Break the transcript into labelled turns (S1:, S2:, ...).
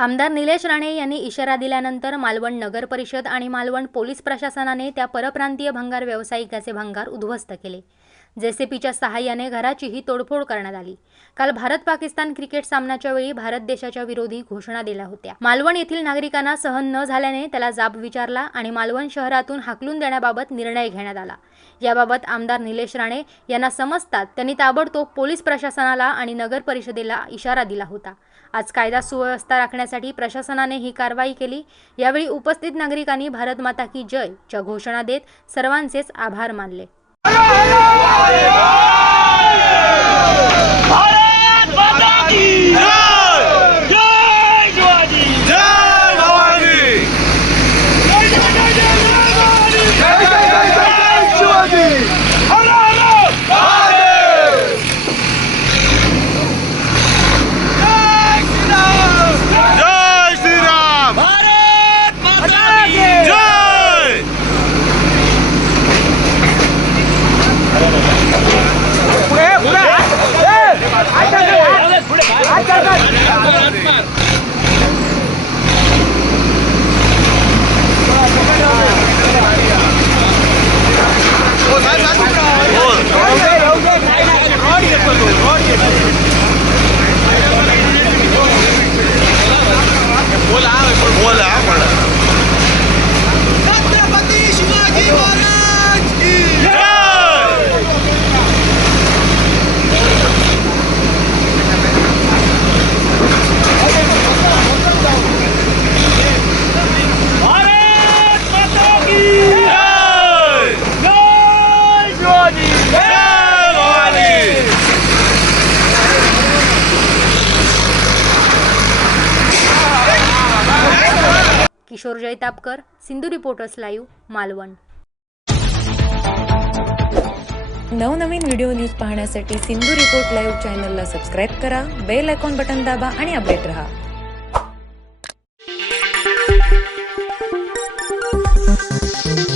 S1: आमदार निलेश राणे यांनी इशारा दिल्यानंतर मालवण नगर परिषद आणि मालवण पोलीस प्रशासनाने त्या परप्रांतीय भंगार व्यावसायिकाचे भंगार उद्ध्वस्त केले. जेसीपीच्या सहाय्याने घराचीही तोडफोड करण्यात आली. काल भारत पाकिस्तान क्रिकेट सामन्याच्या वेळी भारत देशाच्या विरोधी घोषणा दिल्या होत्या. मालवण येथील नागरिकांना सहन न झाल्याने त्याला जाब विचारला आणि मालवण शहरातून हाकलून देण्याबाबत निर्णय घेण्यात आला. याबाबत आमदार निलेश राणे यांना समजतात त्यांनी ताबडतोब पोलीस प्रशासनाला आणि नगर परिषदेला इशारा दिला होता. आज कायदा सुव्यवस्था राखण्यासाठी प्रशासनाने ही कारवाई केली. यावेळी उपस्थित नागरिकांनी भारत माता की जय च्या घोषणा देत सर्वांचेच आभार मानले. किशोर जयतापकर सिंधू रिपोर्टर्स लाईव्ह मालवण
S2: नवनवीन व्हिडिओ न्यूज पाहण्यासाठी सिंधू रिपोर्ट लाईव्ह चॅनलला सबस्क्राईब करा बेल आयकॉन बटन दाबा आणि अपडेट रहा Thank you.